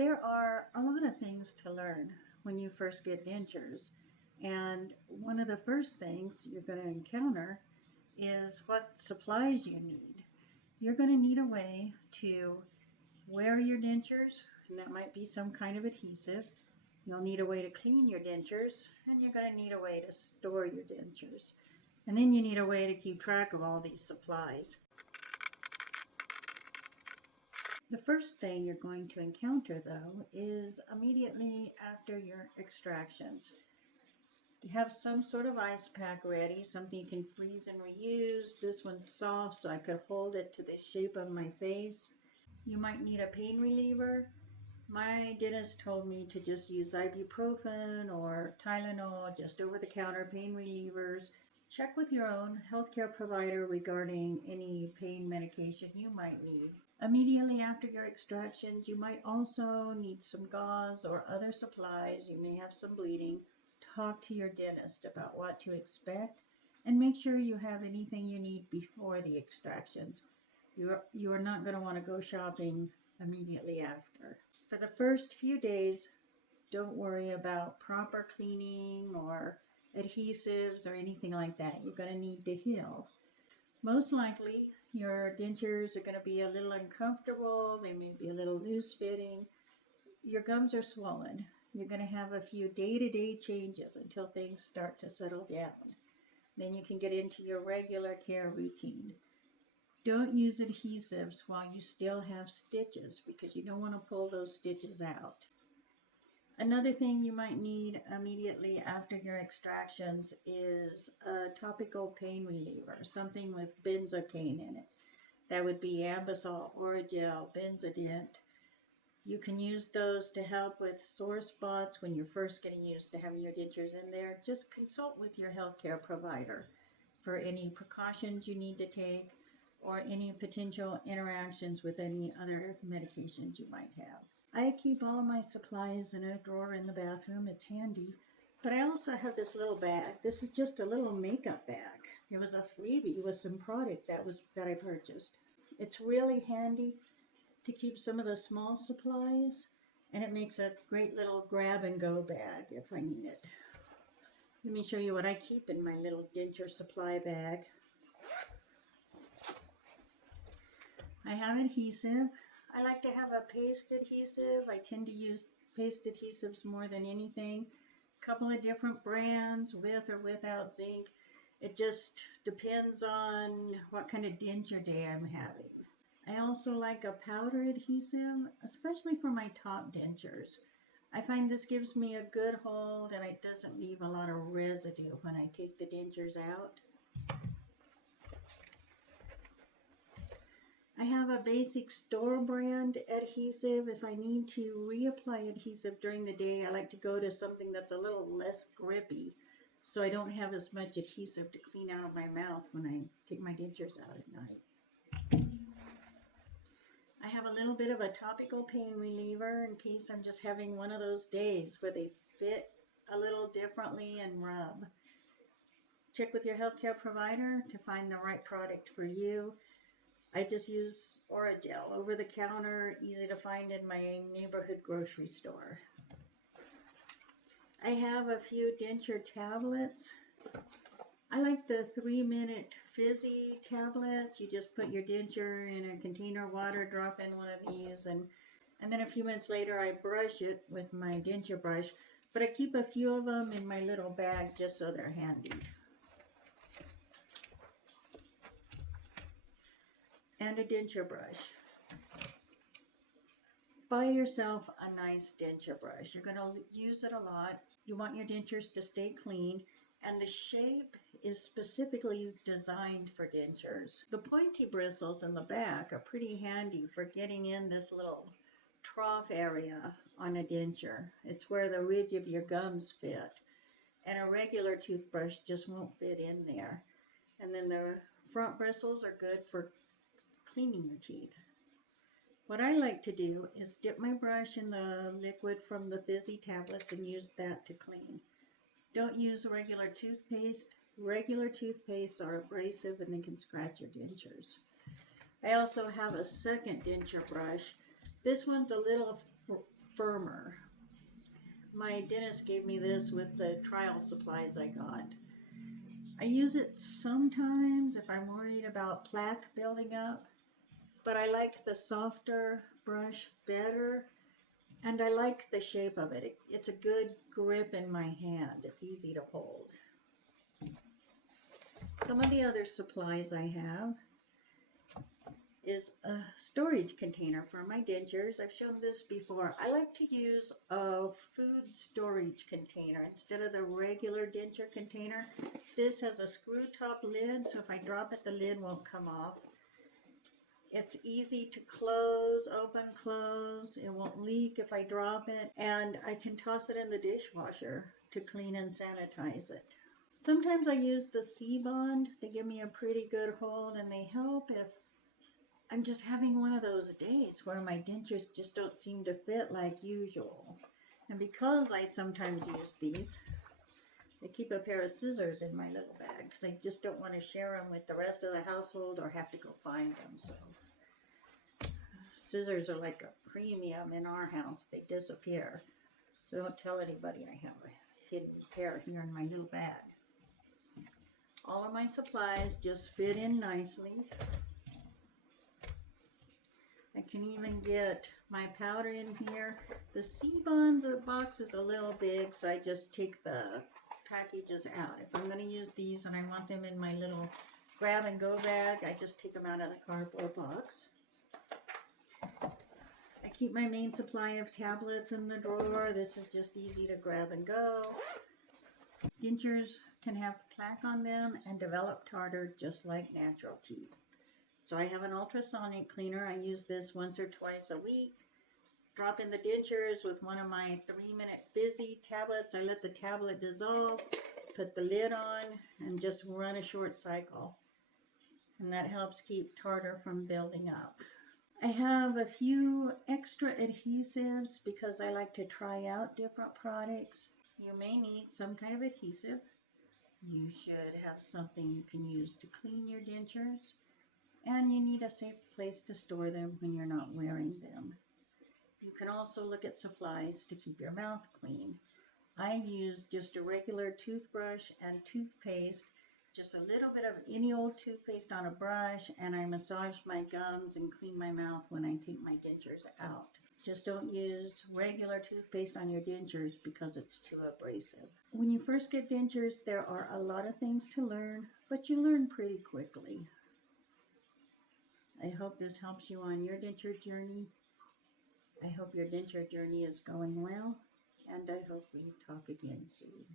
There are a lot of things to learn when you first get dentures. And one of the first things you're going to encounter is what supplies you need. You're going to need a way to wear your dentures, and that might be some kind of adhesive. You'll need a way to clean your dentures, and you're going to need a way to store your dentures. And then you need a way to keep track of all these supplies. The first thing you're going to encounter, though, is immediately after your extractions. You have some sort of ice pack ready, something you can freeze and reuse. This one's soft, so I could hold it to the shape of my face. You might need a pain reliever. My dentist told me to just use ibuprofen or Tylenol, just over-the-counter pain relievers. Check with your own healthcare provider regarding any pain medication you might need. Immediately after your extractions, you might also need some gauze or other supplies. You may have some bleeding. Talk to your dentist about what to expect and make sure you have anything you need before the extractions. You are not going to want to go shopping immediately after. For the first few days, don't worry about proper cleaning or adhesives or anything like that. You're going to need to heal. Most likely, your dentures are going to be a little uncomfortable. They may be a little loose fitting. Your gums are swollen. You're going to have a few day-to-day changes until things start to settle down. Then you can get into your regular care routine. Don't use adhesives while you still have stitches because you don't want to pull those stitches out. Another thing you might need immediately after your extractions is a topical pain reliever, something with benzocaine in it. That would be Ambisol, Oragel, Benzodent. You can use those to help with sore spots when you're first getting used to having your dentures in there. Just consult with your healthcare provider for any precautions you need to take or any potential interactions with any other medications you might have. I keep all my supplies in a drawer in the bathroom. It's handy. But I also have this little bag. This is just a little makeup bag. It was a freebie with some product that I purchased. It's really handy to keep some of the small supplies, and it makes a great little grab and go bag if I need it. Let me show you what I keep in my little denture supply bag. I have adhesive. I like to have a paste adhesive. I tend to use paste adhesives more than anything. A couple of different brands with or without zinc. It just depends on what kind of denture day I'm having. I also like a powder adhesive, especially for my top dentures. I find this gives me a good hold and it doesn't leave a lot of residue when I take the dentures out. I have a basic store brand adhesive. If I need to reapply adhesive during the day, I like to go to something that's a little less grippy so I don't have as much adhesive to clean out of my mouth when I take my dentures out at night. I have a little bit of a topical pain reliever in case I'm just having one of those days where they fit a little differently and rub. Check with your healthcare provider to find the right product for you. I just use Oragel, over the counter, easy to find in my neighborhood grocery store. I have a few denture tablets. I like the 3-minute fizzy tablets. You just put your denture in a container of water, drop in one of these, and then a few minutes later I brush it with my denture brush. But I keep a few of them in my little bag just so they're handy. And a denture brush. Buy yourself a nice denture brush. You're going to use it a lot. You want your dentures to stay clean, and the shape is specifically designed for dentures. The pointy bristles in the back are pretty handy for getting in this little trough area on a denture. It's where the ridge of your gums fit, and a regular toothbrush just won't fit in there. And then the front bristles are good for cleaning your teeth. What I like to do is dip my brush in the liquid from the fizzy tablets and use that to clean. Don't use regular toothpaste. Regular toothpastes are abrasive and they can scratch your dentures. I also have a second denture brush. This one's a little firmer. My dentist gave me this with the trial supplies I got. I use it sometimes if I'm worried about plaque building up, but I like the softer brush better, and I like the shape of it. It's a good grip in my hand. It's easy to hold. Some of the other supplies I have is a storage container for my dentures. I've shown this before. I like to use a food storage container instead of the regular denture container. This has a screw top lid, so if I drop it, the lid won't come off. It's easy to close, open, close. It won't leak if I drop it, and I can toss it in the dishwasher to clean and sanitize it. Sometimes I use the Seabond. They give me a pretty good hold, and they help if I'm just having one of those days where my dentures just don't seem to fit like usual. And because I sometimes use these, I keep a pair of scissors in my little bag because I just don't want to share them with the rest of the household or have to go find them. So scissors are like a premium in our house. They disappear. So don't tell anybody I have a hidden pair here in my little bag. All of my supplies just fit in nicely. I can even get my powder in here. The Seabond's box is a little big, so I just take the packages out. If I'm going to use these and I want them in my little grab and go bag, I just take them out of the cardboard box. I keep my main supply of tablets in the drawer. This is just easy to grab and go. Dentures can have plaque on them and develop tartar just like natural teeth. So I have an ultrasonic cleaner. I use this once or twice a week. Drop in the dentures with one of my 3-minute fizzy tablets. I let the tablet dissolve, put the lid on, and just run a short cycle. And that helps keep tartar from building up. I have a few extra adhesives because I like to try out different products. You may need some kind of adhesive. You should have something you can use to clean your dentures. And you need a safe place to store them when you're not wearing them. You can also look at supplies to keep your mouth clean. I use just a regular toothbrush and toothpaste, just a little bit of any old toothpaste on a brush, and I massage my gums and clean my mouth when I take my dentures out. Just don't use regular toothpaste on your dentures because it's too abrasive. When you first get dentures, there are a lot of things to learn, but you learn pretty quickly. I hope this helps you on your denture journey. I hope your denture journey is going well, and I hope we talk again soon.